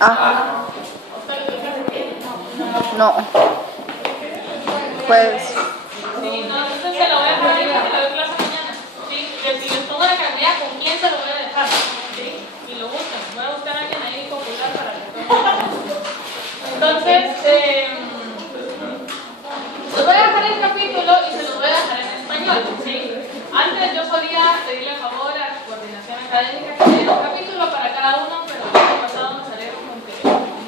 Ah. No. Pues. Sí, no, entonces se lo voy a dejar ahí porque le doy clase mañana. ¿Sí? Si les pongo la cantidad, ¿con quién se lo voy a dejar? ¿Sí? Y lo buscan. Voy a buscar a alguien ahí popular para que entonces, les voy a dejar el capítulo y se los voy a dejar en español. ¿Sí? Antes yo solía pedirle favor a la coordinación académica que me diera un capítulo para cada uno, pero el año pasado me salieron con que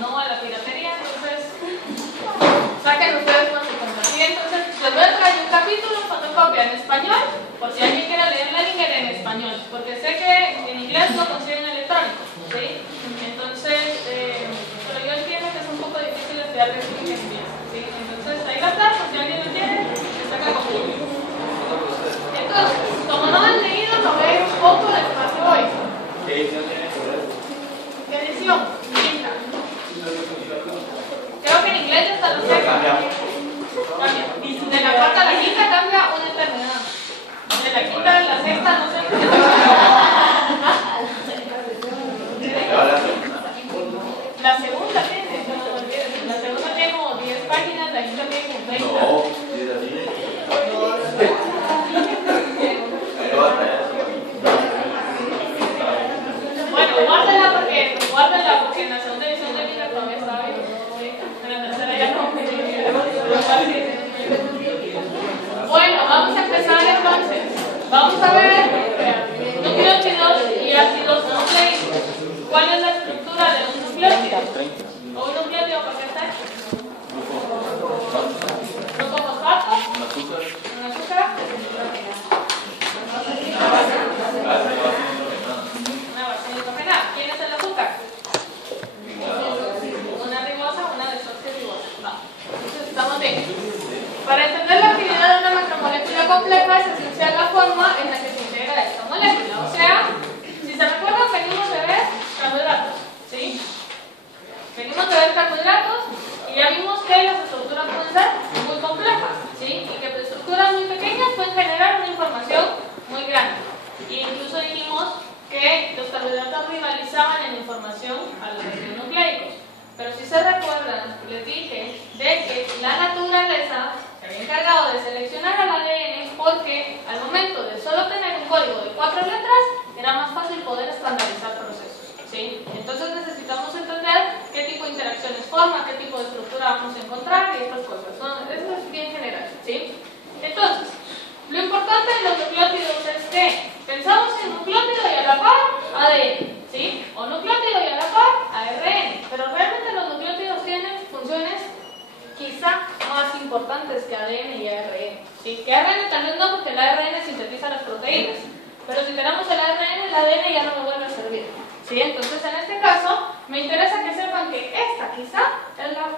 no a la piratería, entonces saquen ustedes con su cuenta. ¿Sí? Entonces les voy a traer un capítulo en fotocopia en español, por si alguien quiere leer la línea en español, porque sé que en inglés lo consiguen electrónico. ¿Sí? Entonces, pero yo entiendo que es un poco difícil estudiar de inglés. ¿Sí? Entonces ahí va a estar, por si alguien lo quiere, está acá conmigo. Entonces, como no han leído, lo voy a ir un poco despacio hoy. ¿Qué edición tienes? ¿Qué edición? Quinta. Creo que en inglés ya hasta los sexta. Cambia. De la cuarta a la quinta cambia una eternidad. De la quinta a la sexta no sé. La segunda tiene, no me olvides. La segunda tiene como 10 páginas, la quinta tiene como 30. No, bueno, guárdenla porque en la segunda edición de Liga todavía está bien. En la tercera ya no. Bueno, vamos a empezar entonces. Vamos a ver nucleótidos y ácidos nucleicos. ¿Cuál es la estructura de un nucleótido? ¿O un nucleótido por qué está hecho? ¿Grupo fosfato? ¿Un azúcar? Una base nitrogenada. ¿Quién es el azúcar? Una ribosa, una desoxirribosa. No. Entonces estamos bien. Para entender la actividad de una macromolécula compleja es esencial la forma en la que se integra esta molécula. O sea, si se recuerdan, venimos de ver carbohidratos. ¿Sí? Venimos de ver carbohidratos y ya vimos que las estructuras pueden ser muy complejas. ¿Sí? Y que estructuras muy pequeñas pueden generar una información muy grande. E incluso dijimos que los carbohidratos rivalizaban en información a los ácidos nucleicos. Pero si se recuerdan, les dije de que la naturaleza se había encargado de seleccionar al ADN porque al momento de solo tener un código de 4 letras era más fácil poder estandarizar procesos. ¿Sí? Entonces necesitamos entender qué tipo de interacciones forma, qué tipo de estructura vamos a encontrar y estas cosas. ¿No? Esto es bien general. ¿Sí? Entonces, lo importante de los nucleótidos es que pensamos en nucleótido y a la par ADN, ¿sí? O nucleótido y a la par ARN, pero realmente los nucleótidos tienen funciones quizá más importantes que ADN y ARN, ¿sí? Que ARN tal vez no, porque el ARN sintetiza las proteínas, pero si tenemos el ARN, el ADN ya no me vuelve a servir, ¿sí? Entonces en este caso me interesa que sepan que esta quizá es la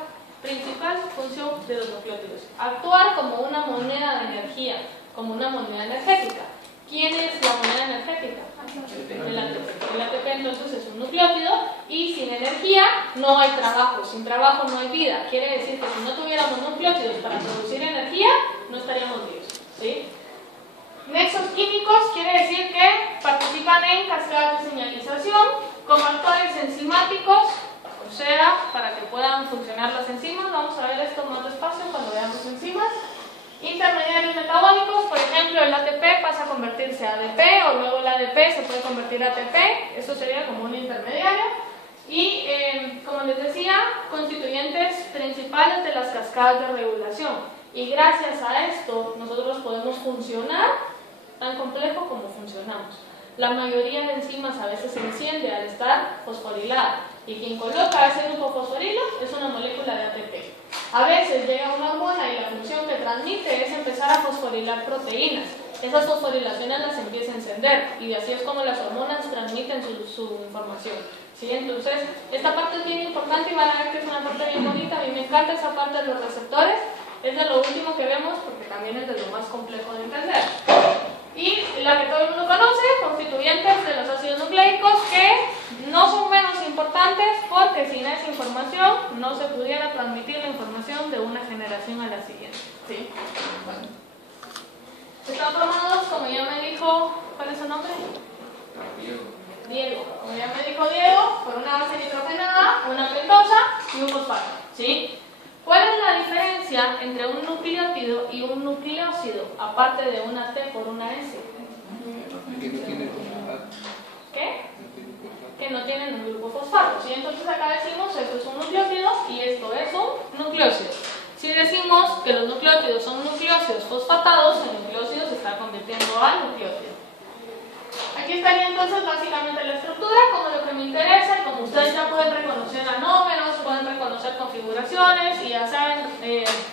principal función de los nucleótidos, actuar como una moneda de energía, como una moneda energética. ¿Quién es la moneda energética? El ATP. El ATP entonces es un nucleótido y sin energía no hay trabajo, sin trabajo no hay vida. Quiere decir que si no tuviéramos nucleótidos para producir energía, no estaríamos vivos. ¿Sí? Nexos químicos quiere decir que participan en cascadas de señalización como actores enzimáticos, o sea, para que puedan funcionar las enzimas. Vamos a ver esto más despacio cuando veamos enzimas. Intermediarios metabólicos, por ejemplo, el ATP pasa a convertirse a ADP o luego el ADP se puede convertir a ATP, eso sería como un intermediario. Y, como les decía, constituyentes principales de las cascadas de regulación. Y gracias a esto nosotros podemos funcionar tan complejo como funcionamos. La mayoría de enzimas a veces se enciende al estar fosforilada y quien coloca ese grupo fosforilo es una molécula de ATP. A veces llega una hormona y la función que transmite es empezar a fosforilar proteínas. Esas fosforilaciones las empieza a encender y así es como las hormonas transmiten su información. ¿Sí? Entonces, esta parte es bien importante y van a ver que es una parte bien bonita. A mí me encanta esa parte de los receptores. Es de lo último que vemos porque también es de lo más complejo de entender. Y la que todo el mundo conoce, constituyentes de los ácidos nucleicos, que no son menos importantes porque sin esa información no se pudiera transmitir la información de una generación a la siguiente. ¿Sí? Bueno. Están formados, como ya me dijo, ¿cuál es su nombre? Diego. Como ya me dijo Diego, por una base nitrogenada, una pentosa y un fosfato, ¿sí? ¿Cuál es la diferencia entre un nucleótido y un nucleósido, aparte de una T por una S? ¿Qué? Que no tienen un grupo fosfato, ¿sí? Entonces acá decimos esto es un nucleótido y esto es un nucleósido. Si decimos que los nucleótidos son nucleósidos fosfatados, el nucleósido se está convirtiendo al nucleótido. Aquí estaría entonces básicamente la estructura, como lo que me interesa, y como ustedes ya pueden reconocer anómeros, pueden reconocer configuraciones y ya saben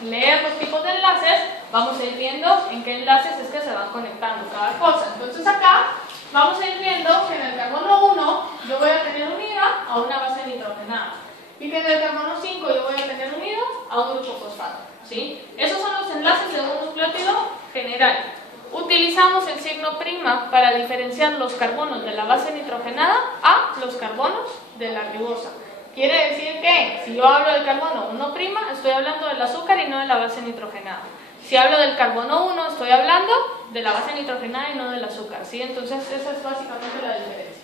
leer los tipos de enlaces, vamos a ir viendo en qué enlaces es que se van conectando cada cosa. Entonces acá vamos a ir viendo que en el carbono 1 yo voy a tener unida a una base nitrogenada y que en el carbono 5 yo voy a tener unido a un grupo fosfato, ¿sí? Esos son los enlaces de un nucleótido general. Utilizamos el signo prima para diferenciar los carbonos de la base nitrogenada a los carbonos de la ribosa. Quiere decir que si yo hablo del carbono 1', estoy hablando del azúcar y no de la base nitrogenada. Si hablo del carbono 1, estoy hablando de la base nitrogenada y no del azúcar, ¿sí? Entonces esa es básicamente la diferencia.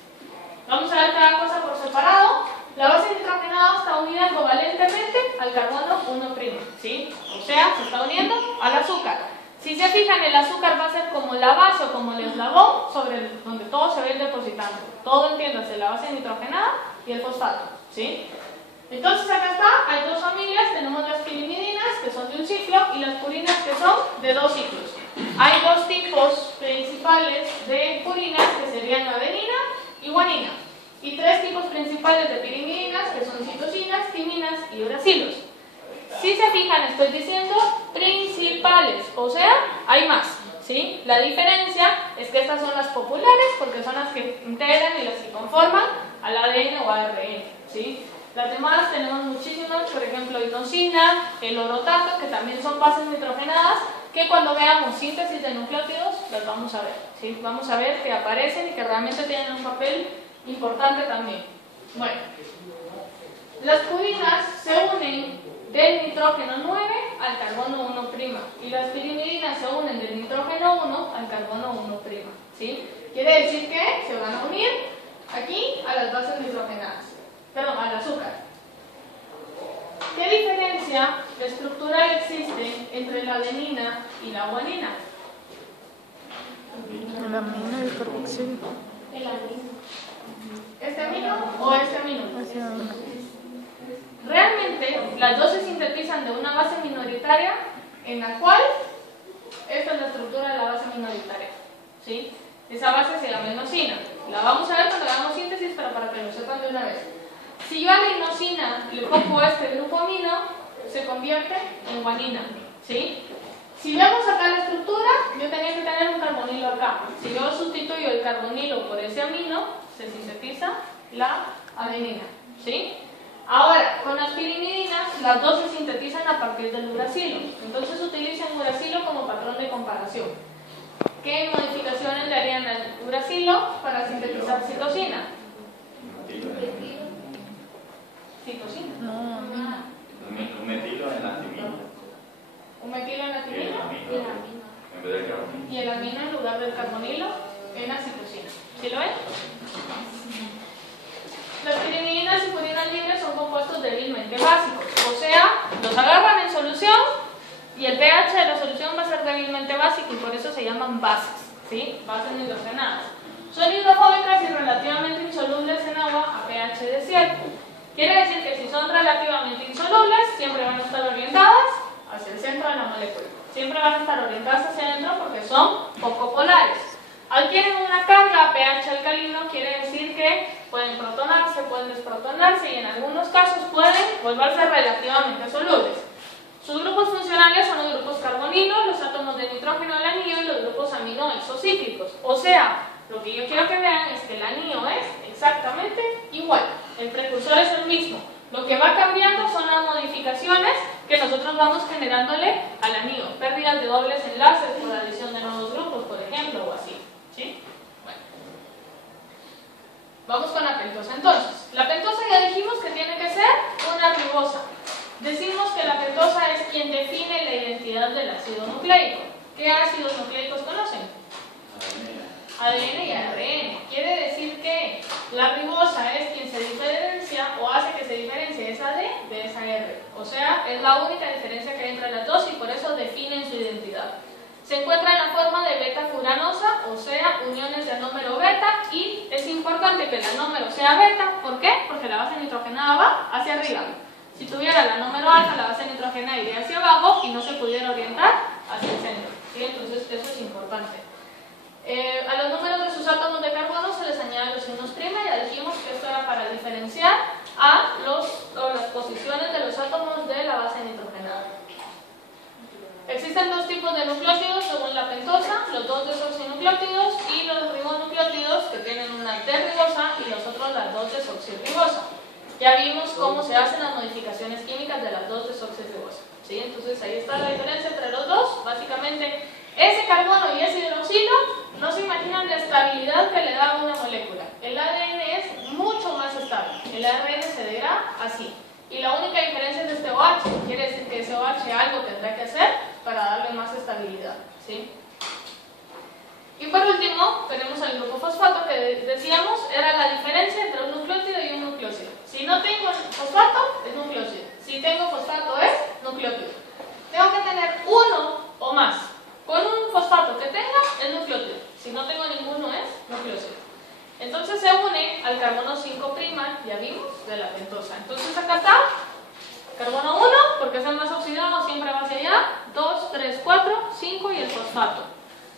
Vamos a ver cada cosa por separado. La base nitrogenada está unida covalentemente al carbono 1', ¿sí? O sea, se está uniendo al azúcar. Si se fijan, el azúcar va a ser como la base o como el eslabón sobre donde todo se va a ir depositando. Todo, entiéndase, la base nitrogenada y el fosfato, ¿sí? Entonces acá está, hay dos familias, tenemos las pirimidinas que son de un ciclo y las purinas que son de dos ciclos. Hay dos tipos principales de purinas que serían adenina y guanina. Y tres tipos principales de pirimidinas que son citosinas, timinas y uracilos. Si se fijan, estoy diciendo principales, o sea, hay más, ¿sí? La diferencia es que estas son las populares porque son las que integran y las que conforman al ADN o ARN, ¿sí? Las demás tenemos muchísimas, por ejemplo, inosina, el orotato, que también son bases nitrogenadas, que cuando veamos síntesis de nucleótidos las vamos a ver, ¿sí? Vamos a ver que aparecen y que realmente tienen un papel importante también. Bueno, las purinas se unen del nitrógeno 9 al carbono 1' y las pirimidinas se unen del nitrógeno 1 al carbono 1', ¿sí? Quiere decir que se van a unir aquí a las bases nitrogenadas, perdón, al azúcar. ¿Qué diferencia estructural existe entre la adenina y la guanina? La amina y el carboxilo. El amino. ¿Este amino o este amino? Realmente, las dos se sintetizan de una base minoritaria en la cual esta es la estructura de la base minoritaria, ¿sí? Esa base se llama inosina. La vamos a ver cuando hagamos síntesis, pero para que lo sepan de una vez. Si yo a la inosina le pongo este grupo amino, se convierte en guanina, ¿sí? Si vemos acá la estructura, yo tenía que tener un carbonilo acá. Si yo sustituyo el carbonilo por ese amino, se sintetiza la adenina, ¿sí? Ahora, con las pirimidinas, las dos se sintetizan a partir del uracilo. Entonces utilizan uracilo como patrón de comparación. ¿Qué modificaciones le harían al uracilo para sintetizar citosina? Citosina. Un metilo en la timina. Un metilo en la timina. En vez del carbonilo. Y el amino en lugar del carbonilo en la citosina. ¿Sí lo ven? Las pirimidinas y purinas libres son compuestos débilmente básicos, o sea, los agarran en solución y el pH de la solución va a ser débilmente básico y por eso se llaman bases, ¿sí? Bases nitrogenadas. Son hidrofóbicas y relativamente insolubles en agua a pH de 7. Quiere decir que si son relativamente insolubles, siempre van a estar orientadas hacia el centro de la molécula. Siempre van a estar orientadas hacia adentro porque son poco polares. Adquieren una carga a pH alcalino, quiere decir que pueden protonarse, pueden desprotonarse y en algunos casos pueden volverse relativamente solubles. Sus grupos funcionales son los grupos carbonilo, los átomos de nitrógeno del anillo y los grupos amino isocíclicos. O sea, lo que yo quiero que vean es que el anillo es exactamente igual. El precursor es el mismo. Lo que va cambiando son las modificaciones que nosotros vamos generándole al anillo. Pérdidas de dobles enlaces por adición de nuevos grupos, por ejemplo, o así. ¿Sí? Bueno. Vamos con la pentosa entonces. La pentosa ya dijimos que tiene que ser una ribosa. Decimos que la pentosa es quien define la identidad del ácido nucleico. ¿Qué ácidos nucleicos conocen? ADN y ARN. Quiere decir que La ribosa es quien se diferencia o hace que se diferencie esa D de esa R. O sea, es la única diferencia que hay entre las dos y por eso definen su identidad. Se encuentra en la forma de beta furanosa, o sea, uniones de anómero beta, y es importante que el anómero sea beta. ¿Por qué? Porque la base nitrogenada va hacia arriba. Si tuviera el anómero alfa, la base nitrogenada iría hacia abajo y no se pudiera orientar hacia el centro. ¿Sí? Entonces, eso es importante. A los números de sus átomos de carbono se les añaden los signos prima, ya dijimos que esto era para diferenciar a las posiciones de los átomos de la base nitrogenada. Existen dos tipos de nucleótidos según la pentosa, los dos desoxinucleótidos y los ribonucleótidos que tienen una D-ribosa y los otros las dos desoxirribosa. Ya vimos cómo se hacen las modificaciones químicas de las dos desoxirribosa. ¿Sí? Entonces ahí está la diferencia entre los dos. Básicamente ese carbono y ese hidroxilo no se imaginan la estabilidad que le da a una molécula. El ADN es mucho más estable, el ARN se degrada así. Y la única diferencia es este OH, quiere decir que ese OH algo tendrá que hacer para darle más estabilidad. ¿Sí? Y por último, tenemos el grupo fosfato que decíamos era la diferencia entre un nucleótido y un nucleósido. Si no tengo fosfato, es nucleósido. Si tengo fosfato, es nucleótido. Tengo que tener uno o más. Con un fosfato que tenga, es nucleótido. Si no tengo ninguno, es nucleósido. Entonces se une al carbono 5', ya vimos, de la pentosa. Entonces acá está, carbono 1, porque es el más oxidado, siempre va hacia allá, 2, 3, 4, 5 y el fosfato.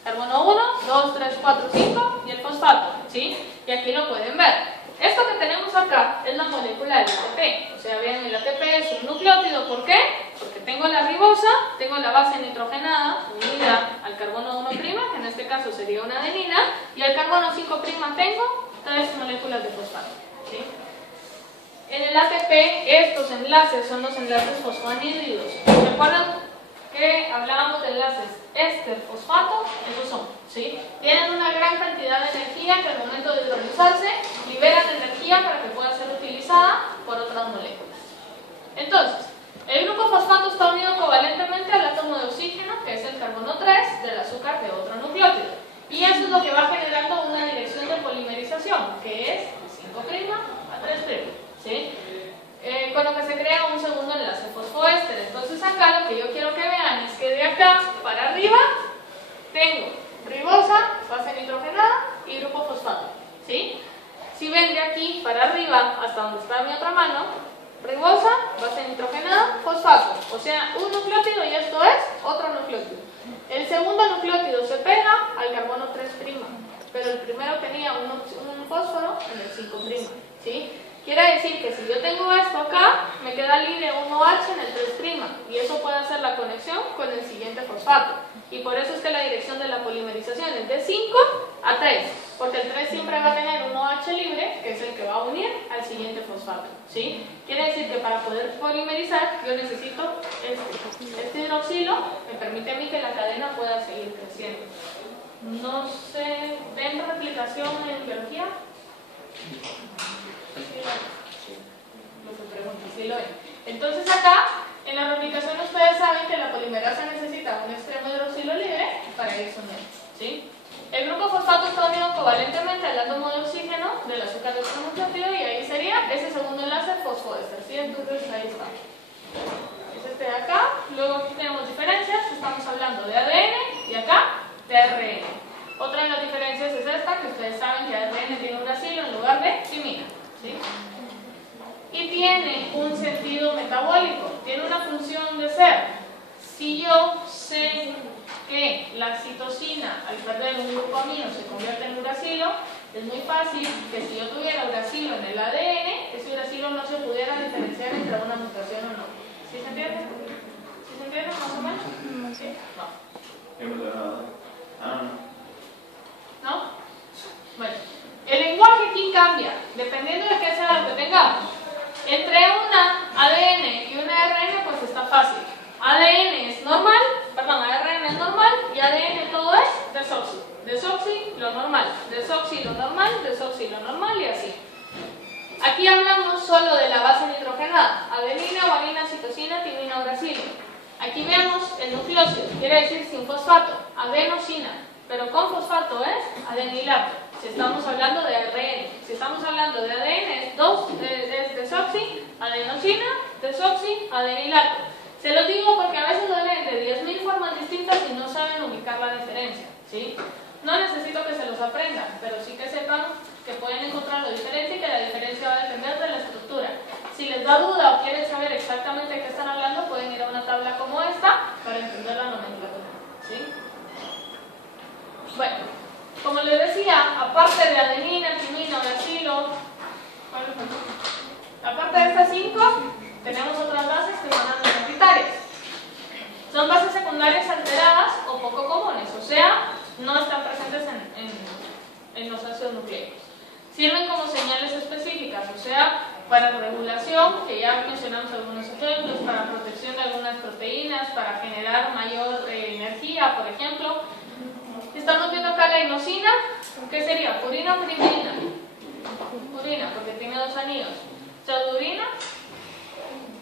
Carbono 1, 2, 3, 4, 5 y el fosfato, ¿sí? Y aquí lo pueden ver. Esto que tenemos acá es la molécula del ATP. O sea, vean, el ATP es un nucleótido. ¿Por qué? Porque tengo la ribosa, tengo la base nitrogenada unida al carbono 1', que en este caso sería una adenina, y al carbono 5' tengo 3 moléculas de fosfato. ¿Sí? En el ATP, estos enlaces son los enlaces fosfanhídridos. ¿Recuerdan que hablábamos de enlaces éster-fosfato? Esos son, ¿sí? Tienen una gran cantidad de energía que al momento de hidrolizarse liberan energía para que pueda ser utilizada por otras moléculas. Entonces, el grupo fosfato está unido covalentemente al átomo de oxígeno, que es el carbono 3 del azúcar de otro nucleótido. Y eso es lo que va generando una dirección de polimerización, que es de 5' a 3'. ¿Sí? Con lo que se crea un segundo enlace fosfoéster. Entonces acá lo que yo quiero que vean es que de acá para arriba tengo ribosa, base nitrogenada y grupo fosfato. ¿Sí? Si ven de aquí para arriba hasta donde está mi otra mano, ribosa, base nitrogenada, fosfato. O sea, un nucleótido y esto es otro nucleótido. El segundo nucleótido se pega al carbono 3', pero el primero tenía un fósforo en el 5'. ¿Sí? Quiere decir que si yo tengo esto acá, me queda libre un OH en el 3' y eso puede hacer la conexión con el siguiente fosfato. Y por eso es que la dirección de la polimerización es de 5 a 3, porque el 3 siempre va a tener un OH libre, que es el que va a unir al siguiente fosfato. ¿Sí? Quiere decir que para poder polimerizar, yo necesito este hidroxilo, me permite a mí que la cadena pueda seguir creciendo. No sé, ¿ven replicación en biología? Lo que pregunto, sí lo ven. Entonces acá, en la replicación ustedes saben que la polimerasa necesita un extremo hidroxilo libre para irse uniendo. ¿Sí? El grupo fosfato está unido covalentemente al átomo de oxígeno del azúcar de otro nucleótido y ahí sería ese segundo enlace fosfoéster. ¿Sí? Entonces ahí está. Es este de acá. Luego aquí tenemos diferencias. Estamos hablando de ADN y acá de ARN. Otra de las diferencias es esta, que ustedes saben que ARN tiene un uracilo en lugar de timina. ¿Sí? Y tiene un sentido metabólico, tiene una función de ser. Si yo sé que la citosina al perder un grupo amino se convierte en uracilo, es muy fácil que si yo tuviera uracilo en el ADN, ese uracilo no se pudiera diferenciar entre una mutación o no. ¿Sí se entiende? ¿Sí se entiende más o menos? ¿Sí? No. ¿No? Bueno, el lenguaje aquí cambia, dependiendo de qué sea lo que tengamos. Entre una ADN y una ARN, pues está fácil. ADN es normal, perdón, ARN es normal y ADN todo es desoxi. Desoxi, lo normal. Desoxi, lo normal, desoxi, lo normal y así. Aquí hablamos solo de la base nitrogenada. Adenina, guanina, citosina, timina, uracilo. Aquí vemos el nucleósido, quiere decir sin fosfato. Adenosina. Pero con fosfato es adenilato. Si estamos hablando de ARN. Si estamos hablando de ADN, es desoxi, adenosina, desoxi, adenilato. Se los digo porque a veces lo leen de 10.000 formas distintas y no saben ubicar la diferencia, ¿sí? No necesito que se los aprendan, pero sí que sepan que pueden encontrar la diferencia y que la diferencia va a depender de la estructura. Si les da duda o quieren saber exactamente de qué están hablando, pueden ir a una tabla como esta para entender la nomenclatura, ¿sí? Bueno, como les decía, aparte de adenina, timina, uracilo, aparte de estas 5, tenemos otras bases que son adenopitarias. Son bases secundarias alteradas o poco comunes, o sea, no están presentes en los ácidos nucleicos. Sirven como señales específicas, o sea, para regulación, que ya mencionamos algunos ejemplos, para protección de algunas proteínas, para generar mayor energía, por ejemplo. Estamos viendo acá la inosina, ¿qué sería? ¿Purina o pirimidina? Purina, porque tiene 2 anillos. ¿Pseudurina?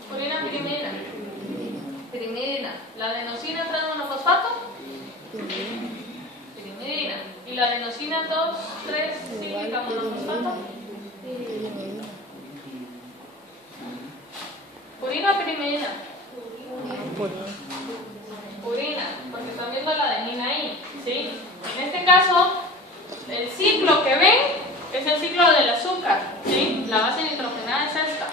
Purina, pirimidina. Pirimidina. ¿La adenosina transmonofosfato? Pirimidina. ¿Y la adenosina 2,3 cíclica monofosfato? ¿Purina o pirimidina? Purina, porque están viendo la adenina ahí, ¿sí? En este caso, el ciclo que ven es el ciclo del azúcar, ¿sí? La base nitrogenada es esta.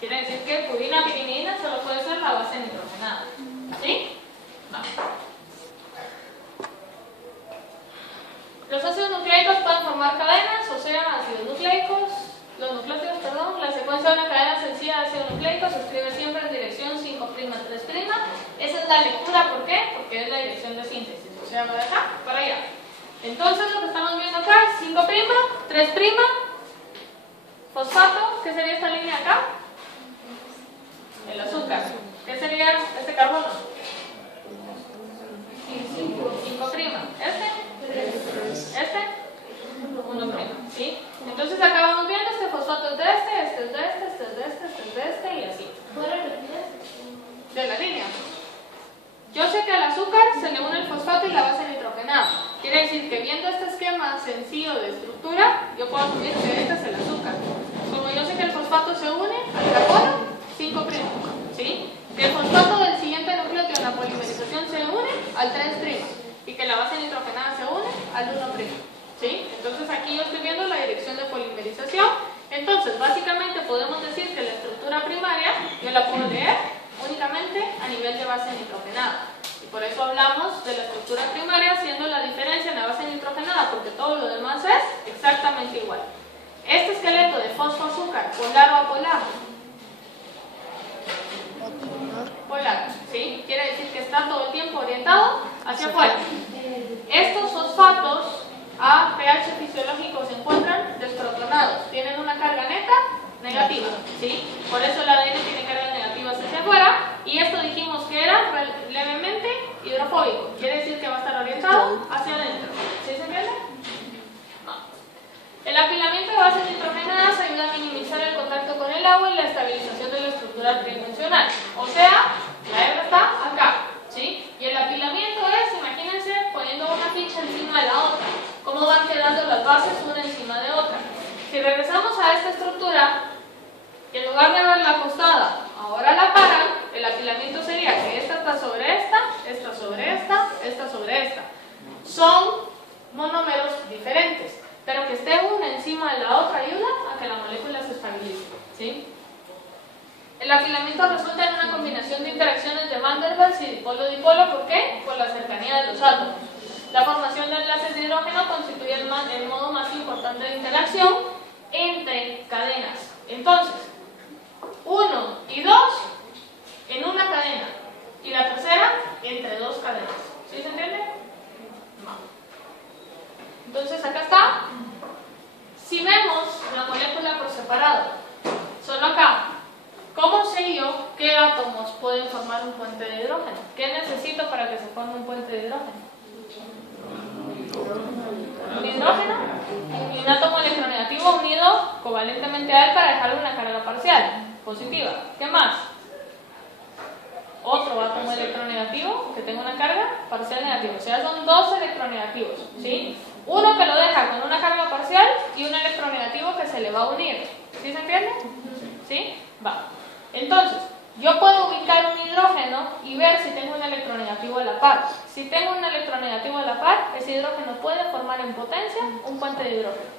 Quiere decir que purina, pirimidina solo puede ser la base nitrogenada, ¿sí? Vamos. Los ácidos nucleicos pueden formar cadenas, o sea, ácidos nucleicos, los nucleótidos, perdón. La secuencia de una cadena sencilla de ácidos nucleicos se escribe siempre en dirección 5', 3'. Esa es la lectura, ¿por qué? Porque es la dirección de síntesis, o sea, va de acá para allá. Entonces, lo que estamos viendo acá es 5', 3', fosfato. ¿Qué sería esta línea acá? El azúcar. ¿Qué sería este carbono? 5'. ¿Este? 1', ¿sí? Entonces acá vamos viendo, este fosfato es de este es de este, este es de este, este es de este y así. ¿Puedo repetir? De la línea. Yo sé que al azúcar se le une el fosfato y la base nitrogenada. Quiere decir que viendo este esquema sencillo de estructura, yo puedo asumir que este es el azúcar. Como yo sé que el fosfato se une al carbono, 5', ¿sí? Que el fosfato del siguiente nucleótido en la polimerización se une al 3' y que la base nitrogenada se une al 1', ¿sí? Entonces aquí yo estoy viendo la dirección de polimerización. Entonces, básicamente podemos decir que la estructura primaria yo la puedo leer únicamente a nivel de base nitrogenada. Y por eso hablamos de la estructura primaria haciendo la diferencia en la base nitrogenada, porque todo lo demás es exactamente igual. Este esqueleto de fosfoazúcar, polar o apolar. Polar, ¿sí? Quiere decir que está todo el tiempo orientado hacia afuera. Estos fosfatos a pH fisiológico se encuentran desprotonados, tienen una carga neta negativa, ¿sí? Por eso el ADN tiene cargas negativas hacia afuera, y esto dijimos que era levemente hidrofóbico, quiere decir que va a estar orientado hacia adentro. ¿Sí se entiende? No. El apilamiento de bases nitrogenadas ayuda a minimizar el contacto con el agua y la estabilización de la estructura tridimensional. O sea, la hebra está acá, ¿sí? Y el apilamiento es, imagínense, poniendo una ficha encima de la otra. Cómo van quedando las bases una encima de otra. Si regresamos a esta estructura, y en lugar de verla acostada, ahora la paran, el apilamiento sería que esta está sobre esta, esta sobre esta, esta sobre esta. Son monómeros diferentes, pero que esté una encima de la otra ayuda a que la molécula se estabilice, ¿sí? El apilamiento resulta en una combinación de interacciones de Van der Waals y dipolo-dipolo. ¿Por qué? Por la cercanía de los átomos. La formación de enlaces de hidrógeno constituye el modo más importante de interacción entre cadenas. Entonces, 1 y 2 en una cadena y la tercera entre 2 cadenas. ¿Sí se entiende? No. Entonces acá está. Si vemos la molécula por separado, solo acá, ¿cómo sé yo qué átomos pueden formar un puente de hidrógeno? ¿Qué necesito para que se forme un puente de hidrógeno? Un hidrógeno y un átomo electronegativo unido covalentemente a él para dejar una carga parcial positiva. ¿Qué más? Otro átomo electronegativo que tenga una carga parcial negativa, o sea, son dos electronegativos, ¿sí? Uno que lo deja con una carga parcial y un electronegativo que se le va a unir. ¿Sí se entiende? ¿Sí? Va. Entonces, yo puedo ubicar un hidrógeno y ver si tengo un electronegativo a la par. Si tengo un electronegativo a la par, ese hidrógeno puede formar en potencia un puente de hidrógeno.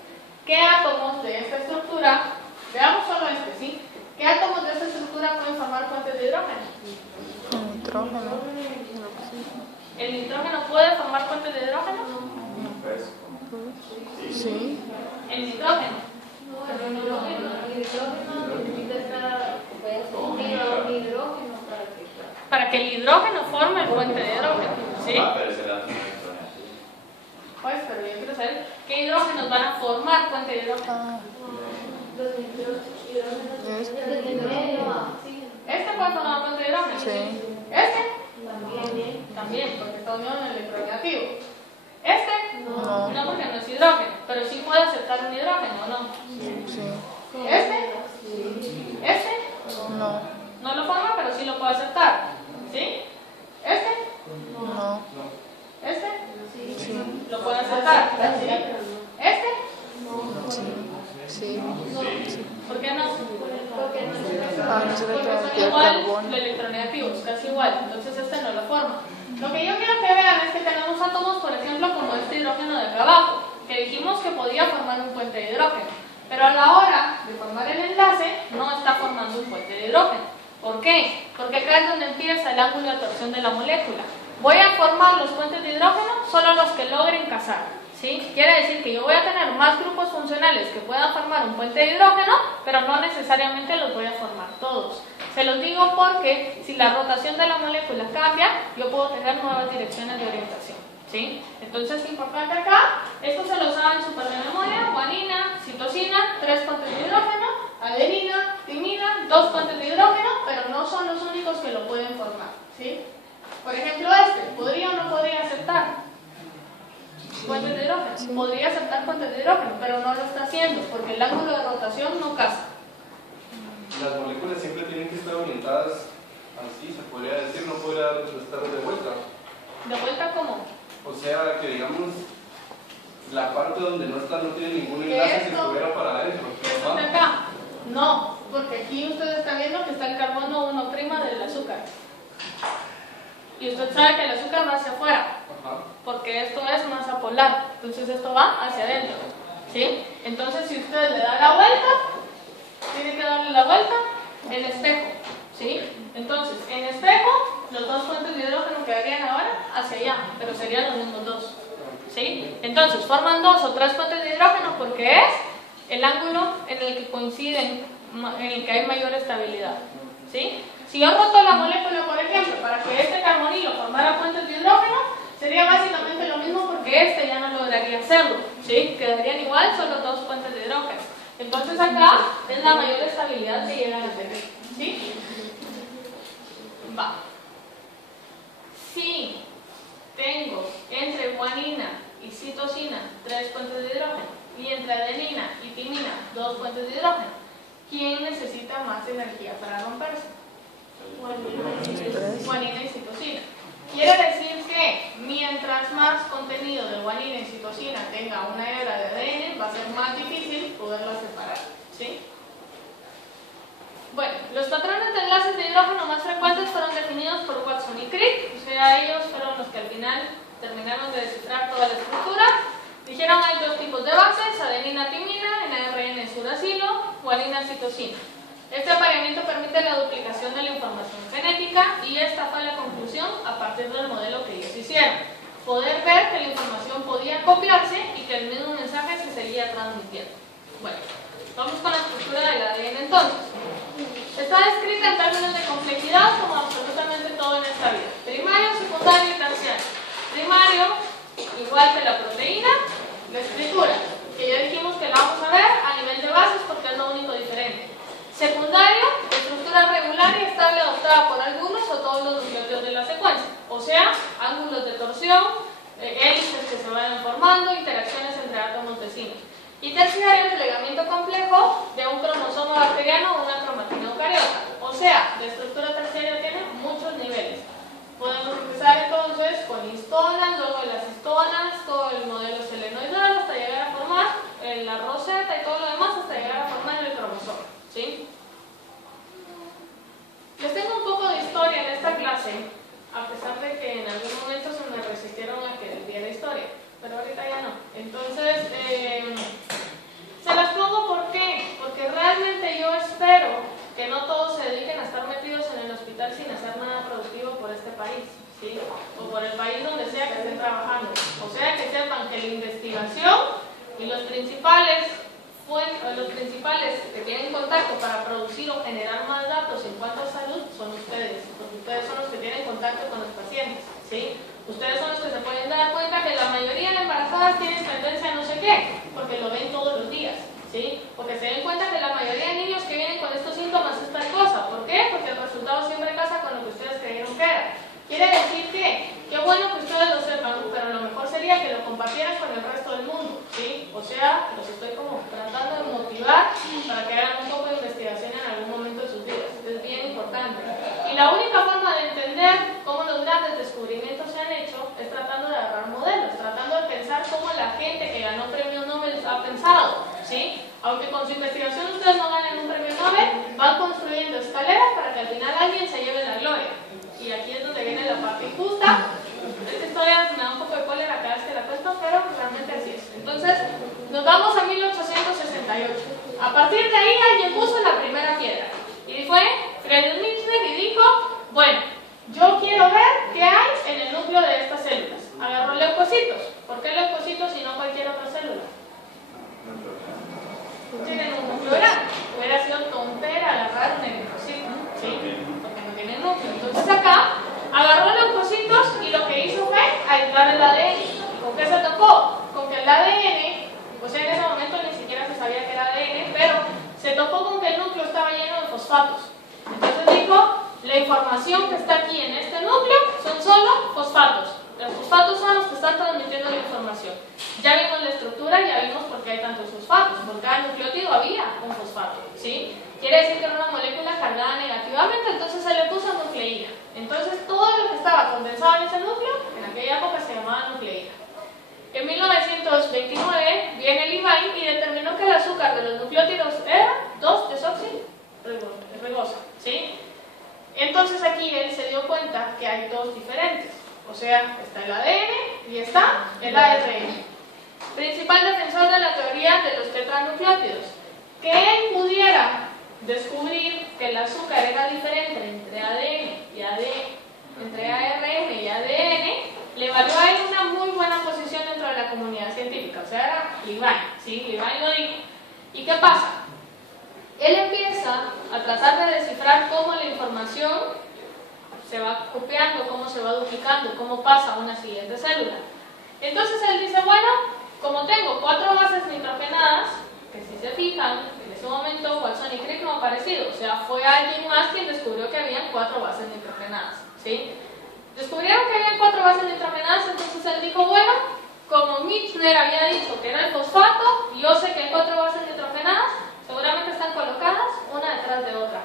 ¿Qué átomos de esta estructura, veamos solo este, ¿sí? ¿Qué átomos de esta estructura pueden formar puentes de hidrógeno? El nitrógeno. ¿El nitrógeno puede formar puentes de hidrógeno? Sí. El nitrógeno. Para que el hidrógeno forme el puente de hidrógeno, ¿sí? Pero ese dato no es negativo. Pues, pero yo quiero saber qué hidrógenos van a formar puente de hidrógeno. Ah, ¿Este puede formar puente de hidrógeno? sí. ¿Este? También, porque está unido en el electronegativo. ¿Este? No. No, porque no es hidrógeno, pero sí puede aceptar un hidrógeno, ¿o no? Sí. ¿Este? ¿Este? No. No lo forma, pero sí lo puede aceptar. ¿Sí? ¿Este? No. ¿Este? Sí. Lo puede aceptar. ¿Sí? ¿Este? Sí. ¿Por qué no? Ah, no se ve Porque son que el igual carbono. los electronegativos, casi igual. Entonces este no lo forma. Lo que yo quiero que vean es que tenemos átomos, por ejemplo, como este hidrógeno de acá abajo, que dijimos que podía formar un puente de hidrógeno. Pero a la hora de formar el enlace, no está formando un puente de hidrógeno. ¿Por qué? Porque acá es donde empieza el ángulo de torsión de la molécula. Voy a formar los puentes de hidrógeno solo los que logren casar, ¿sí? Quiere decir que yo voy a tener más grupos funcionales que puedan formar un puente de hidrógeno, pero no necesariamente los voy a formar todos. Se los digo porque si la rotación de la molécula cambia, yo puedo tener nuevas direcciones de orientación, ¿sí? Entonces es importante acá, esto se lo saben súper de memoria: guanina, citosina, 3 puentes de hidrógeno, adenina, timina, 2 puentes de hidrógeno, pero no son los únicos que lo pueden formar, ¿sí? Por ejemplo, este, ¿podría o no podría aceptar puentes de hidrógeno? Podría aceptar puentes de hidrógeno, pero no lo está haciendo porque el ángulo de rotación no casa. Las moléculas siempre tienen que estar orientadas así, se podría decir, no podría estar de vuelta. ¿De vuelta cómo? O sea, que digamos, la parte donde no está no tiene ningún enlace si estuviera para adentro. ¿Esto de acá? No, porque aquí usted está viendo que está el carbono 1' del azúcar. Y usted sabe que el azúcar va hacia afuera, porque esto es masa polar, entonces esto va hacia adentro, ¿sí? Entonces si usted le da la vuelta, tiene que darle la vuelta en espejo, ¿sí? Entonces, en espejo, los dos puentes de hidrógeno quedarían ahora hacia allá, pero serían los mismos dos, ¿sí? Entonces, forman 2 o 3 puentes de hidrógeno porque es el ángulo en el que coinciden, en el que hay mayor estabilidad, ¿sí? Si yo roto la molécula, por ejemplo, para que este carbonilo formara puentes de hidrógeno, sería básicamente lo mismo porque este ya no lograría hacerlo, ¿sí? Quedarían igual, solo 2 puentes de hidrógeno. Entonces acá es la mayor estabilidad que llegan a tener, ¿sí? Va. Si tengo entre guanina y citosina 3 puentes de hidrógeno y entre adenina y timina 2 puentes de hidrógeno, ¿quién necesita más energía para romperse? Guanina y citosina. Quiere decir que mientras más contenido de guanina y citosina tenga una hebra de ADN, va a ser más difícil poderla separar, ¿sí? Bueno, los patrones de enlaces de hidrógeno más frecuentes fueron definidos por Watson y Crick, o sea, ellos fueron los que al final terminaron de descifrar toda la estructura. Dijeron hay 2 tipos de bases: adenina-timina, NRN-uracilo, guanina-citosina. Este apareamiento permite la duplicación de la información genética y esta fue la conclusión a partir del modelo que ellos hicieron. Poder ver que la información podía copiarse y que el mismo mensaje se seguía transmitiendo. Bueno, vamos con la estructura del ADN entonces. Está descrita en términos de complejidad como absolutamente todo en esta vida: primario, secundario y terciario. Primario, igual que la proteína, la escritura, que ya dijimos que la vamos a ver a nivel de bases porque es lo único diferente. Secundario, estructura regular y estable adoptada por algunos o todos los nucleótidos de la secuencia, o sea, ángulos de torsión, hélices que se vayan formando, interacciones entre átomos vecinos. Y terciario, plegamiento complejo de un cromosoma bacteriano o una cromatina eucariota, o sea, la estructura terciaria tiene muchos niveles. Podemos empezar entonces con histonas, luego de las histonas, todo el modelo selenoidal hasta llegar a formar la roseta y todo lo demás hasta llegar a formar el cromosoma, ¿sí? Les tengo un poco de historia en esta clase, a pesar de que en algún momento se me resistieron a que les diera historia, pero ahorita ya no. Entonces, se las pongo ¿por qué? Porque realmente yo espero que no todos se dediquen a estar metidos en el hospital sin hacer nada productivo por este país, ¿sí? O por el país donde sea que estén trabajando. O sea, que sepan que la investigación y los principales que tienen contacto para producir o generar más datos en cuanto a salud son ustedes, porque ustedes son los que tienen contacto con los pacientes, ¿sí? Ustedes son los que se pueden dar cuenta que la mayoría de embarazadas tienen tendencia a no sé qué, porque lo ven todos los días, ¿sí? Porque se den cuenta que la mayoría de niños que vienen con estos síntomas es tal cosa. ¿Por qué? Porque el resultado siempre casa con lo que ustedes creyeron que era. Quiere decir que, qué bueno que ustedes lo sepan, pero lo mejor sería que lo compartieran con el resto del mundo, ¿sí? O sea, los estoy como tratando de motivar para que hagan un poco de investigación en algún momento de sus vidas. Es bien importante. Y la única forma de entender cómo los grandes descubrimientos se han hecho es tratando de agarrar modelos, tratando de pensar cómo la gente que ganó premios Nobel ha pensado, ¿sí? Aunque con su investigación ustedes no ganen un premio Nobel, van construyendo escaleras para que al final alguien se lleve la gloria. Y aquí es donde viene la parte injusta. Esta historia me da un poco de cólera cada vez que la cuento, pero realmente así es. Entonces, nos vamos a 1868. A partir de ahí alguien puso la primera piedra. Y fue Friedrich Michner y dijo, bueno, yo quiero ver qué hay en el núcleo de estas células. Agarró leucocitos. ¿Por qué leucocitos y no cualquier otra célula? Tienen un núcleo grande. Hubiera sido tontera agarrar un eritrocito, ¿sí? Porque no tienen núcleo. Entonces acá agarró leucocitos y lo que hizo fue aislar el ADN. ¿Con qué se topó? Con que el ADN, o sea, en ese momento ni siquiera se sabía que era ADN, pero se topó con que el núcleo estaba lleno de fosfatos. Entonces dijo, la información que está aquí en este núcleo son solo fosfatos. Los fosfatos son los que están transmitiendo la información. Ya vimos la estructura, ya vimos por qué hay tantos fosfatos. Por cada nucleótido había un fosfato, ¿sí? Quiere decir que era una molécula cargada negativamente, entonces se le puso nucleína. Entonces todo lo que estaba condensado en ese núcleo, en aquella época se llamaba nucleína. En 1929 viene Levine y determinó que el azúcar de los nucleótidos era 2-desoxirribosa, ¿sí? Entonces aquí él se dio cuenta que hay dos diferentes. O sea, está el ADN y está el ARN. Principal defensor de la teoría de los tetranucleótidos. Que él pudiera descubrir que el azúcar era diferente entre ADN y entre ARN y ADN, le valió a él una muy buena posición dentro de la comunidad científica. O sea, era Levine, ¿sí? Levine lo dijo. ¿Y qué pasa? Él empieza a tratar de descifrar cómo la información se va copiando, cómo se va duplicando, cómo pasa a una siguiente célula. Entonces él dice, bueno, como tengo 4 bases nitrogenadas, que si se fijan, en ese momento Watson y Crick no ha aparecido, o sea, fue alguien más quien descubrió que habían 4 bases nitrogenadas, ¿sí? Descubrieron que habían 4 bases nitrogenadas, entonces él dijo, bueno, como Michner había dicho que era el fosfato, yo sé que hay 4 bases nitrogenadas, seguramente están colocadas una detrás de otra.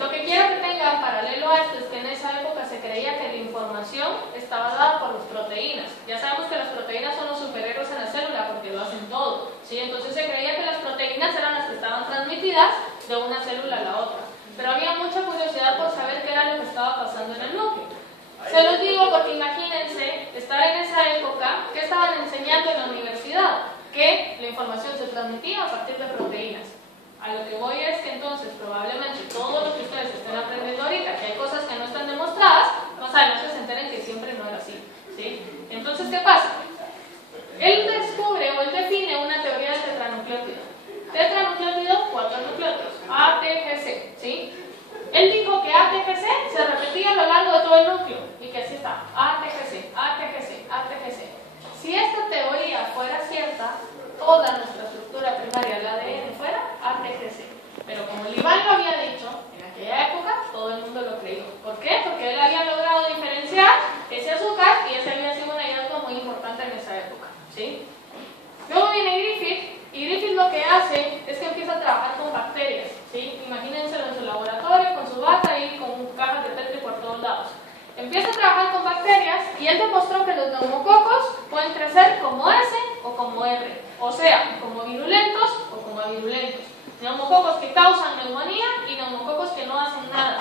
Lo que quiero que tengan paralelo a esto es que en esa época se creía que la información estaba dada por las proteínas. Ya sabemos que las proteínas son los superhéroes en la célula porque lo hacen todo, ¿sí? Entonces se creía que las proteínas eran las que estaban transmitidas de una célula a la otra. Pero había mucha curiosidad por saber qué era lo que estaba pasando en el núcleo. Se los digo porque imagínense estar en esa época, ¿qué estaban enseñando en la universidad? Que la información se transmitía a partir de proteínas. A lo que voy es que entonces probablemente todo lo que ustedes estén aprendiendo ahorita, que hay cosas que no están demostradas, más adelante se enteren que siempre no era así, ¿sí? Entonces, ¿qué pasa? Él descubre o él define una teoría del tetranucleótido. Tetranucleótido, 4 nucleótidos, ATGC, ¿sí? Él dijo que ATGC se repetía a lo largo de todo el núcleo y que así está, ATGC, ATGC, ATGC. Si esta teoría fuera cierta, toda nuestra estructura primaria, el ADN, fuera ATGC. Pero como Levine lo había dicho, en aquella época todo el mundo lo creyó. ¿Por qué? Porque él había logrado diferenciar ese azúcar y ese había sido un hallazgo muy importante en esa época, ¿sí? Luego viene Griffith, y Griffith lo que hace es que empieza a trabajar con bacterias, ¿sí? Imagínenselo en su laboratorio, con su bata y con cajas de Petri por todos lados. Empieza a trabajar con bacterias y él demostró que los neumococos pueden crecer como S o como R, o sea, como virulentos o como avirulentos. Neumococos que causan neumonía y neumococos que no hacen nada.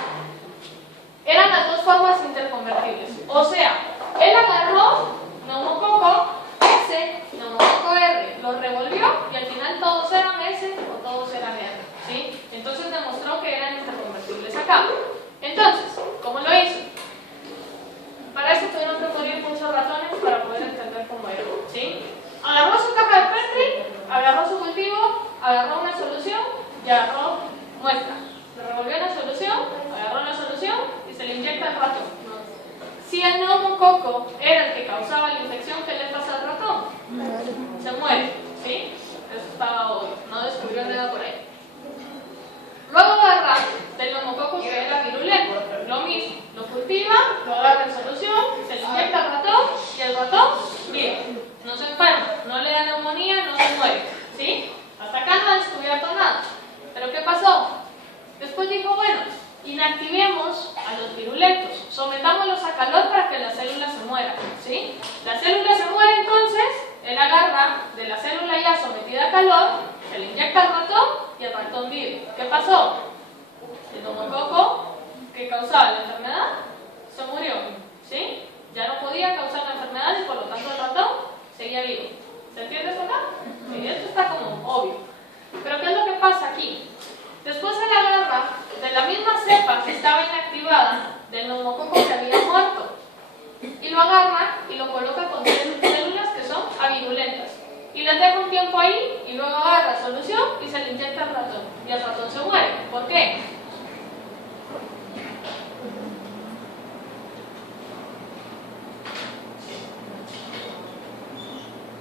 Eran las dos formas interconvertibles. O sea, él agarró neumococo S, neumococo R, los revolvió y al final todos eran S o todos eran R, ¿sí? Entonces demostró que eran interconvertibles acá. Entonces, ¿cómo lo hizo? Para eso tuvieron que morir muchos ratones para poder entender cómo era, ¿sí? Agarró su caja de Petri, agarró su cultivo, agarró una solución y agarró muestra. Le revolvió la solución, agarró la solución y se le inyecta al ratón. Si el neumococo era el que causaba la infección, ¿qué le pasa al ratón? Se muere, ¿sí? Eso estaba obvio, no descubrió nada por ahí. Luego agarra del neumococo que era virulento, lo mismo, lo cultiva, lo agarra en solución, se le inyecta al ratón y el ratón vive, no se enferma, no le da neumonía, no se muere, ¿sí? Hasta acá no ha descubierto nada. ¿Pero qué pasó? Después dijo, bueno, inactivemos a los virulentos, sometámoslos a calor para que las células se mueran, ¿sí? La célula se muere, entonces él agarra de la célula ya sometida a calor, se le inyecta al ratón y el ratón vive. ¿Qué pasó? El neumococo que causaba la enfermedad se murió, ¿sí? Ya no podía causar la enfermedad y por lo tanto el ratón seguía vivo. ¿Se entiende eso acá? Sí, esto está como obvio. Pero ¿qué es lo que pasa aquí? Después se le agarra de la misma cepa que estaba inactivada del neumococo que había muerto y lo agarra y lo coloca con células que son avirulentas y las deja un tiempo ahí y luego agarra solución y se le inyecta al ratón y el ratón se muere. ¿Por qué?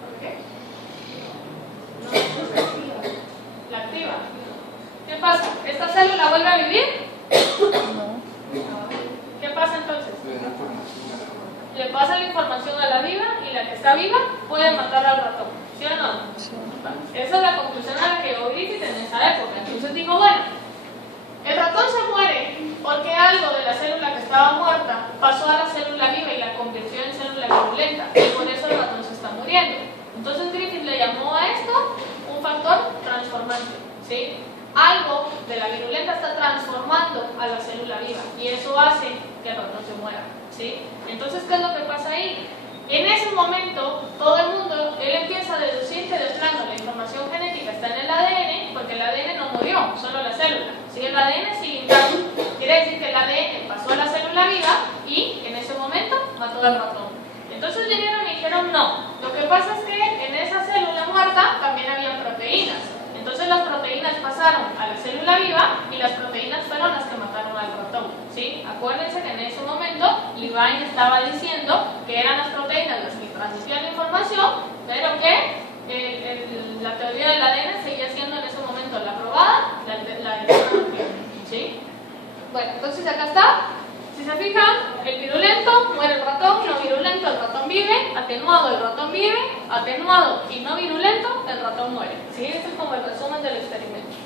¿Por qué? La activa. ¿Qué pasa? ¿Esta célula vuelve a vivir? No. ¿Qué pasa entonces? Le pasa la información a la viva y la que está viva puede matar al ratón, ¿sí o no? Sí. Esa es la conclusión a la que llegó Griffith en esa época. Entonces dijo, bueno, el ratón se muere porque algo de la célula que estaba muerta pasó a la célula viva y la convirtió en célula virulenta y por eso el ratón se está muriendo. Entonces Griffith le llamó a esto un factor transformante, ¿sí? Algo de la virulenta está transformando a la célula viva y eso hace que el ratón se muera, ¿sí? Entonces, ¿qué es lo que pasa ahí? En ese momento, todo el mundo, él empieza a deducir que de plano la información genética está en el ADN, porque el ADN no murió, solo la célula, ¿sí? El ADN sigue intacto, quiere decir que el ADN pasó a la célula viva y en ese momento mató al ratón. Entonces vinieron y dijeron, no, lo que pasa es que en esa célula muerta también había proteínas. Entonces las proteínas pasaron a la célula viva y las proteínas fueron las que mataron al ratón, ¿sí? Acuérdense que en ese momento Levine estaba diciendo que eran las proteínas las que transmitían la información, pero que la teoría del ADN seguía siendo en ese momento la probada, la de ¿sí? Bueno, entonces acá está. Si se fijan, el virulento muere el ratón, no virulento el ratón vive, atenuado el ratón vive, atenuado y no virulento el ratón muere. ¿Sí? Este es como el resumen del experimento.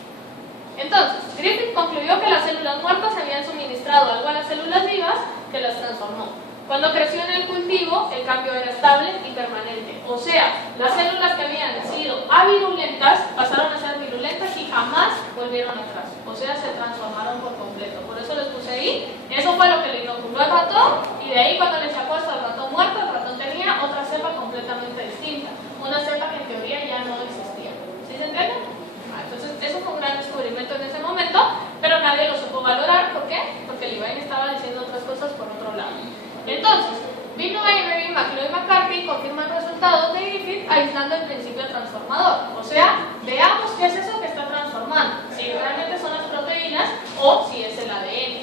Entonces, Griffith concluyó que las células muertas habían suministrado algo a las células vivas que las transformó. Cuando creció en el cultivo, el cambio era estable y permanente. O sea, las células que habían sido avirulentas pasaron a ser virulentas y jamás volvieron atrás. O sea, se transformaron por completo. Por eso les puse ahí. Eso fue lo que le inoculó al ratón. Y de ahí, cuando le sacó esto al ratón muerto, el ratón tenía otra cepa completamente distinta. Una cepa que en teoría ya no existía. ¿Sí se entiende? Entonces, eso fue un gran descubrimiento en ese momento, pero nadie lo supo valorar. ¿Por qué? Porque Levine estaba diciendo otras cosas por otro lado. Entonces, vino Avery, McCloy y McCarthy, confirman resultados de Griffith aislando el principio transformador. O sea, veamos qué es eso que está transformando, si realmente son las proteínas o si es el ADN.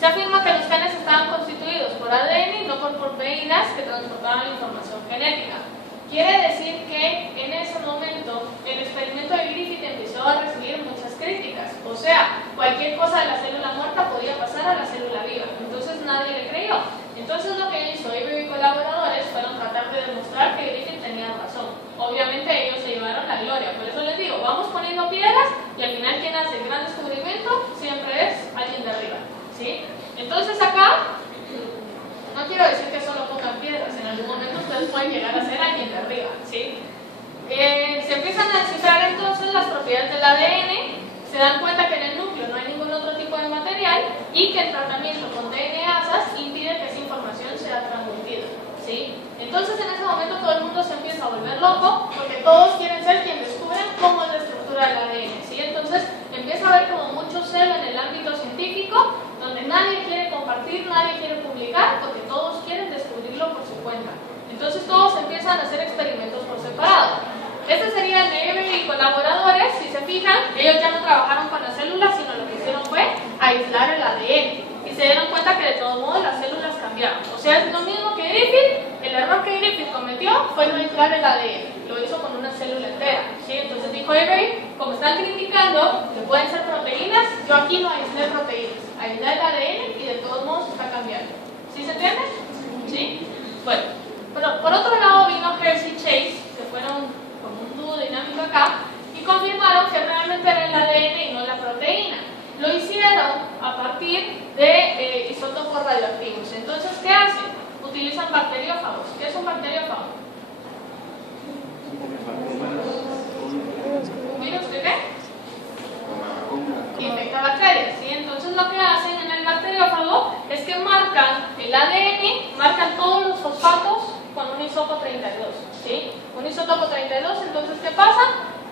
Se afirma que los genes estaban constituidos por ADN y no por proteínas que transportaban la información genética. Quiere decir que en ese momento el experimento de Griffith empezó a recibir muchas críticas. O sea, cualquier cosa de la célula muerta podía pasar a la célula viva. Entonces nadie le creyó. Entonces lo que hizo Avery y colaboradores fueron tratar de demostrar que Griffith tenía razón. Obviamente ellos se llevaron la gloria. Por eso les digo, vamos poniendo piedras y al final quien hace el gran descubrimiento siempre es alguien de arriba, ¿sí? Entonces acá, no quiero decir que solo pongan piedras, llegar a ser alguien de arriba, ¿sí? Se empiezan a descifrar entonces las propiedades del ADN, se dan cuenta que en el núcleo no hay ningún otro tipo de material y que el tratamiento con DNAsas impide que esa información sea transmitida, ¿sí? Entonces en ese momento todo el mundo se empieza a volver loco porque todos quieren ser quien descubren cómo es la estructura del ADN, ¿sí? Entonces empieza a haber como mucho celo en el ámbito científico donde nadie quiere compartir, nadie quiere publicar porque todos quieren descubrirlo por su cuenta. Entonces todos empiezan a hacer experimentos por separado. Este sería el de Avery y colaboradores. Si se fijan, ellos ya no trabajaron con las células, sino lo que hicieron fue aislar el ADN. Y se dieron cuenta que de todos modos las células cambiaron. O sea, es lo mismo que Griffith. El error que Griffith cometió fue no aislar el ADN. Lo hizo con una célula entera, ¿sí? Entonces dijo Avery, como están criticando que pueden ser proteínas, yo aquí no aislé proteínas. Aislé el ADN y de todos modos está cambiando. ¿Sí se entiende? ¿Sí? Bueno, pero por otro lado vino Hershey y Chase, que fueron como un dúo dinámico acá, y confirmaron que realmente era el ADN y no la proteína. Lo hicieron a partir de isótopos radioactivos. Entonces, ¿qué hacen? Utilizan bacteriófagos. ¿Qué es un bacteriófago? ¿Un virus de qué? Infecta bacterias, ¿sí? Entonces lo que hacen en el bacteriófago es que marcan el ADN, marcan todos los fosfatos con un isótopo 32, ¿sí? Un isótopo 32, entonces ¿qué pasa?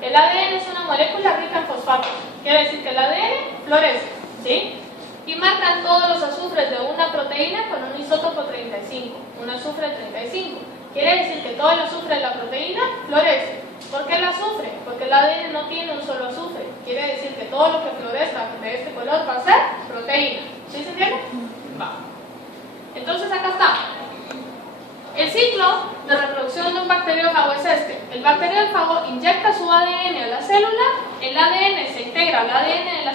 El ADN es una molécula rica en fosfatos, quiere decir que el ADN florece, ¿sí? Y marcan todos los azufres de una proteína con un isótopo 35, un azufre 35. Quiere decir que todo el azufre de la proteína florece. ¿Por qué el azufre? Porque el ADN no tiene un solo azufre. Quiere decir que todo lo que florezca de este color va a ser proteína. ¿Sí se entiende? Va. Entonces acá está. El ciclo de reproducción de un bacteriófago es este. El bacteriófago inyecta su ADN a la célula, el ADN se integra al ADN de la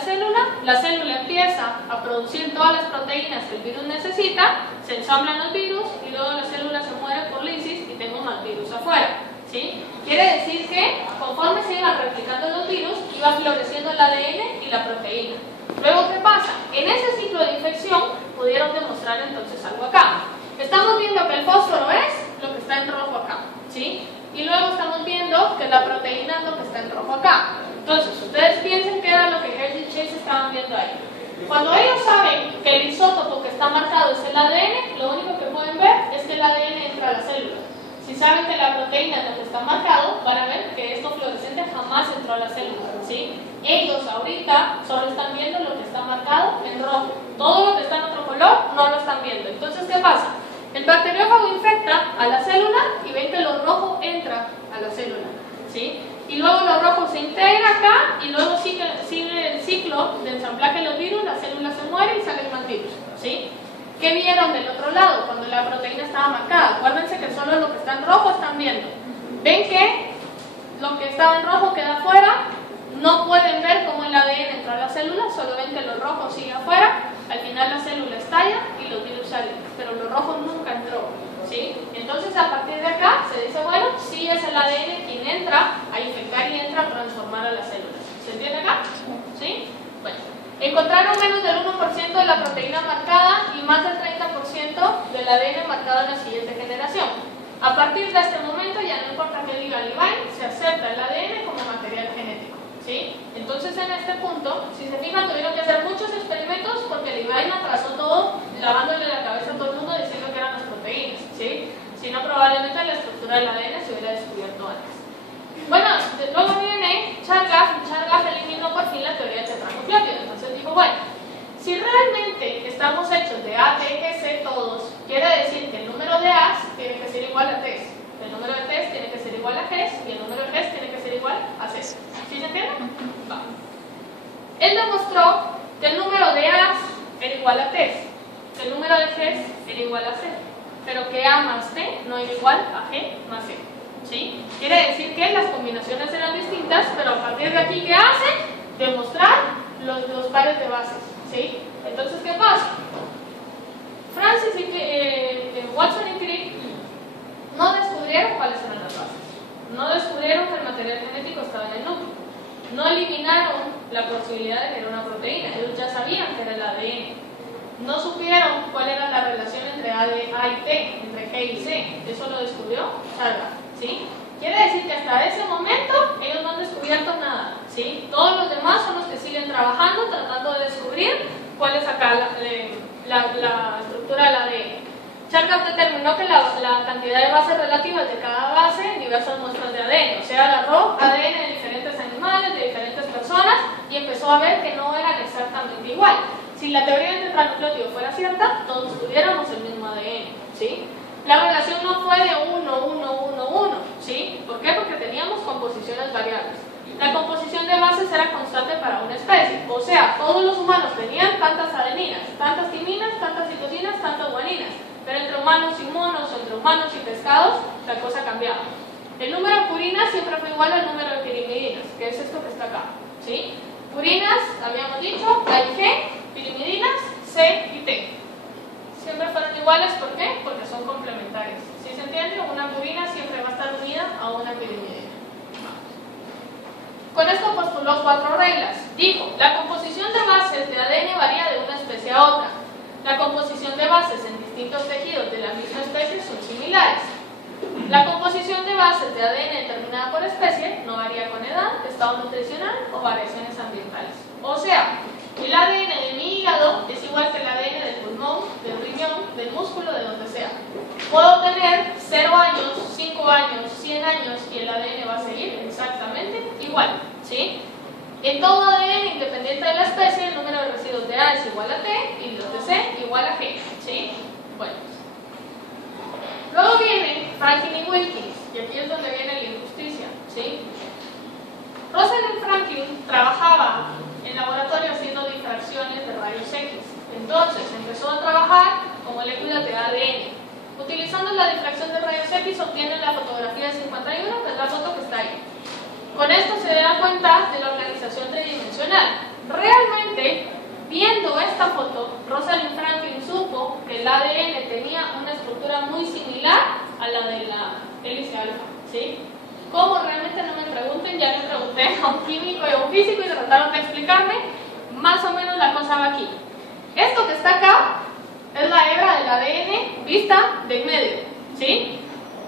célula empieza a producir todas las proteínas que el virus necesita, se ensamblan los virus y luego la célula se muere por lisis y tengo más virus afuera, ¿sí? Quiere decir que conforme se iban replicando los virus, iba floreciendo el ADN y la proteína. Luego, ¿qué pasa? En ese ciclo de infección pudieron demostrar entonces algo acá. Estamos viendo que el fósforo es lo que está en rojo acá, ¿sí? Y luego estamos viendo que la proteína es lo que está en rojo acá. Entonces, ustedes piensen que era lo que Hershey y Chase estaban viendo ahí. Cuando ellos saben que el isótopo que está marcado es el ADN, lo único que pueden ver es que el ADN entra a la célula. Si saben que la proteína es lo que está marcado, van a ver que esto fluorescente jamás entró a la célula, ¿sí? Ellos ahorita solo están viendo lo que está marcado en rojo. Todo lo que está en otro color no lo están viendo. Entonces, ¿qué pasa? El bacteriófago infecta a la célula y ven que lo rojo entra a la célula, ¿sí? Y luego lo rojo se integra acá y luego sigue el ciclo de ensamblaje de los virus, la célula se muere y salen más virus, ¿sí? ¿Qué vieron del otro lado cuando la proteína estaba marcada? Acuérdense que solo lo que está en rojo están viendo. Ven que lo que estaba en rojo queda afuera, no pueden ver cómo el ADN entró a la célula, solo ven que lo rojo sigue afuera, al final la célula estalla y los virus salen, pero lo rojo nunca entró, ¿sí? Entonces a partir de acá se dice, bueno, sí es el ADN quien entra a infectar y entra a transformar a las células. ¿Se entiende acá? ¿Sí? Bueno, encontraron menos del 1% de la proteína marcada y más del 30% del ADN marcado en la siguiente generación. A partir de este momento ya no importa qué diga Levine, se acepta el ADN como material genético, ¿sí? Entonces en este punto, si se fijan, tuvieron que hacer muchos experimentos porque Levine atrasó todo, lavándole la cabeza a todo el mundo diciendo que eran las proteínas, ¿sí? Si no, probablemente la estructura del ADN se hubiera descubierto antes. Bueno, luego viene Chargaff eliminó por fin la teoría del tetranucleótido. Entonces dijo, bueno, si realmente estamos hechos de A, T, G, C todos, quiere decir que el número de A's tiene que ser igual a T's, el número de T's tiene que ser igual a G's y el número de G's tiene que ser igual a C's. ¿Sí se entiende? Va. Él demostró que el número de A's era igual a T's, que el número de G's era igual a C, pero que A más T no era igual a G más C. ¿Sí? Quiere decir que las combinaciones eran distintas, pero a partir de aquí, ¿qué hace? Demostrar los pares de bases, ¿sí? Entonces, ¿qué pasa? Watson y Crick no descubrieron cuáles eran las bases, no descubrieron que el material genético estaba en el núcleo, no eliminaron la posibilidad de que era una proteína, ellos ya sabían que era el ADN. No supieron cuál era la relación entre A y T, entre G y C. Eso lo descubrió Chargaff, ¿sí? Quiere decir que hasta ese momento ellos no han descubierto nada, ¿sí? Todos los demás son los que siguen trabajando, tratando de descubrir cuál es acá la estructura del ADN. Chargaff determinó que la cantidad de bases relativas de cada base en diversas muestras de ADN, o sea, agarró ADN de diferentes animales, de diferentes personas, y empezó a ver que no eran exactamente igual. Si la teoría del tetranucleótido fuera cierta, todos tuviéramos el mismo ADN, ¿sí? La relación no fue de 1, 1, 1, 1, ¿sí? ¿Por qué? Porque teníamos composiciones variables. La composición de bases era constante para una especie, o sea, todos los humanos tenían tantas adeninas, tantas timinas, tantas citosinas, tantas guaninas, pero entre humanos y monos, o entre humanos y pescados, la cosa cambiaba. El número de purinas siempre fue igual al número de pirimidinas, que es esto que está acá, ¿sí? Purinas, habíamos dicho, A y G, pirimidinas, C y T. Siempre fueron iguales, ¿por qué? Porque son complementarias. ¿Sí se entiende? Una purina siempre va a estar unida a una pirimidina. Con esto postuló 4 reglas. Dijo, la composición de bases de ADN varía de una especie a otra. La composición de bases en distintos tejidos de la misma especie son similares. La composición de bases de ADN determinada por especie no varía con edad, estado nutricional o variaciones ambientales. O sea, el ADN de mi hígado es igual que el ADN del pulmón, del riñón, del músculo, de donde sea. Puedo tener 0 años, 5 años, 100 años y el ADN va a seguir exactamente igual, ¿sí? En todo ADN, independiente de la especie, el número de residuos de A es igual a T y los de C igual a G, ¿sí? Bueno. Luego vienen Franklin y Wilkins, y aquí es donde viene la injusticia, ¿sí? Rosalind Franklin trabajaba en laboratorio haciendo difracciones de rayos X. Entonces empezó a trabajar con moléculas de ADN. Utilizando la difracción de rayos X obtienen la fotografía de 51, que es la foto que está ahí. Con esto se da cuenta de la organización tridimensional. Realmente, viendo esta foto, Rosalind Franklin supo que el ADN tenía una estructura muy similar a la de la hélice alfa, ¿sí? ¿Cómo? Realmente no me pregunten, ya le pregunté a un químico y a un físico y trataron de explicarme. Más o menos la cosa va aquí. Esto que está acá es la hebra del ADN vista de en medio, ¿sí?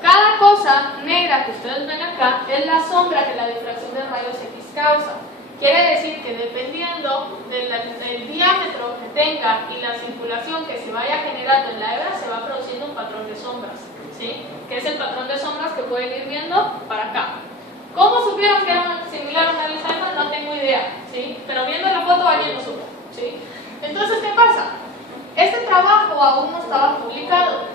Cada cosa negra que ustedes ven acá es la sombra que la difracción de rayos X causa. Quiere decir que dependiendo del diámetro que tenga y la circulación que se vaya generando en la hebra, se va produciendo un patrón de sombras, ¿sí? Que es el patrón de sombras que pueden ir viendo para acá. ¿Cómo supieron que era similar a una hélice alfa? No tengo idea, ¿sí? Pero viendo la foto alguien lo supo, ¿sí? Entonces, ¿qué pasa? Este trabajo aún no estaba publicado.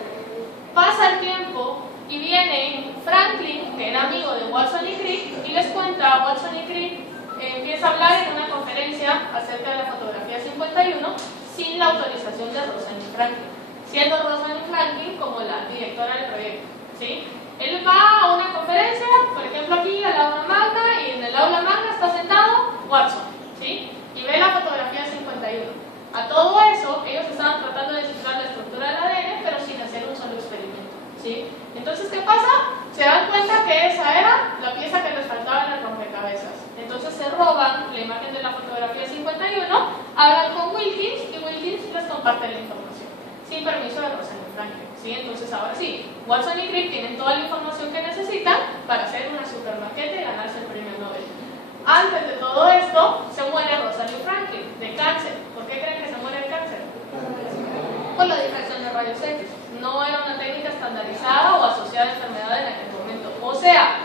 Pasa el tiempo y viene Franklin, que era amigo de Watson y Crick, y les cuenta a Watson y Crick, empieza a hablar en una conferencia acerca de la fotografía 51 sin la autorización de Rosalind Franklin, siendo Rosalind Franklin como la directora del proyecto, ¿sí? Él va a una conferencia, por ejemplo aquí al aula magna, y en el aula magna está sentado Watson, ¿sí? Y ve la fotografía 51. A todo eso, ellos estaban tratando de descifrar la estructura del ADN, pero sin hacer un solo experimento, ¿sí? Entonces, ¿qué pasa? Se dan cuenta que esa era la pieza que les faltaba en el rompecabezas. Entonces se roban la imagen de la fotografía 51, hablan con Wilkins y Wilkins les comparte la información, sin permiso de Rosalind Franklin, ¿sí? Entonces ahora sí, Watson y Crick tienen toda la información que necesitan para hacer una super maqueta y ganarse el premio Nobel. Antes de todo esto, se muere Rosalind Franklin de cáncer. ¿Por qué creen que se muere de cáncer? Por la difracción de rayos X. No era una técnica estandarizada o asociada a enfermedad en aquel momento. O sea,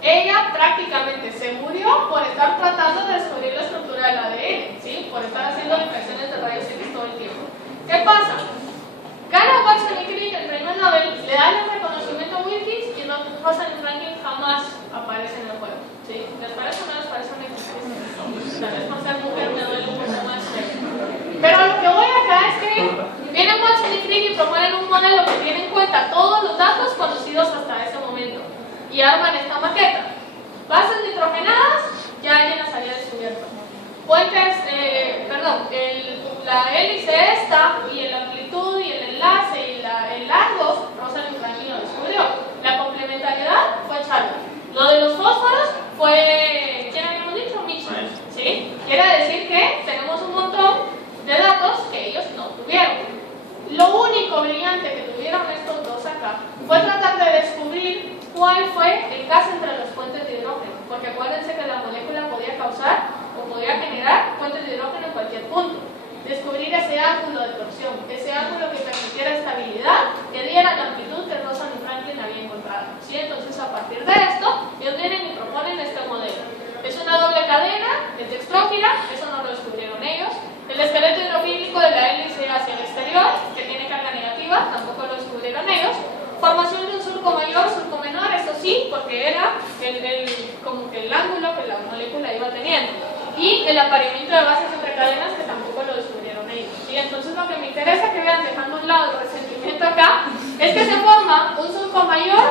ella prácticamente se murió por estar tratando de descubrir la estructura del ADN, ¿sí? Por estar haciendo difracciones de rayos X todo el tiempo. ¿Qué pasa? Gana Watson y Crick el premio Nobel, le dan el reconocimiento a Wilkins y Rosalind Franklin jamás aparece en el juego, ¿sí? ¿Les parece o no les parece una injusticia? Tal vez por ser mujer me duele un poco más. Pero lo que voy acá es que vienen Watson y Crick y proponen un modelo que tiene en cuenta todos los datos conocidos hasta ese momento y arman esta maqueta. Bases nitrogenadas, ya alguien las había descubierto. Puentes, la hélice esta y la amplitud y el enlace y el largo, Rosalind Franklin lo descubrió. La complementariedad fue Chargaff. Lo de los fósforos fue, ¿quién habíamos dicho? Mitchell, ¿sí? Quiere decir que tenemos un montón de datos que ellos no tuvieron. hidrófila, eso no lo descubrieron ellos. El esqueleto hidrofílico de la hélice hacia el exterior, que tiene carga negativa, tampoco lo descubrieron ellos. Formación de un surco mayor, surco menor, eso sí, porque era como que el ángulo que la molécula iba teniendo. Y el apareamiento de bases entre cadenas, que tampoco lo descubrieron ellos. ¿Sí? Entonces lo que me interesa que vean, dejando a un lado el resentimiento acá, es que se forma un surco mayor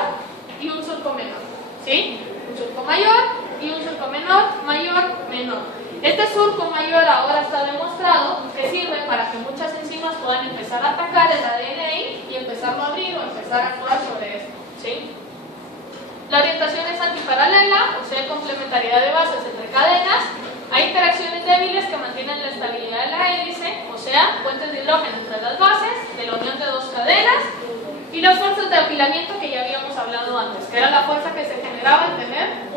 y un surco menor. ¿Sí? Un surco mayor y un surco menor, mayor, menor. Este surco mayor ahora está demostrado que sirve para que muchas enzimas puedan empezar a atacar el ADN y empezarlo a abrir o empezar a actuar sobre esto. ¿Sí? La orientación es antiparalela, o sea, hay complementariedad de bases entre cadenas. Hay interacciones débiles que mantienen la estabilidad de la hélice, o sea, puentes de hidrógeno entre las bases, de la unión de dos cadenas, y las fuerzas de apilamiento que ya habíamos hablado antes, que era la fuerza que se generaba al tener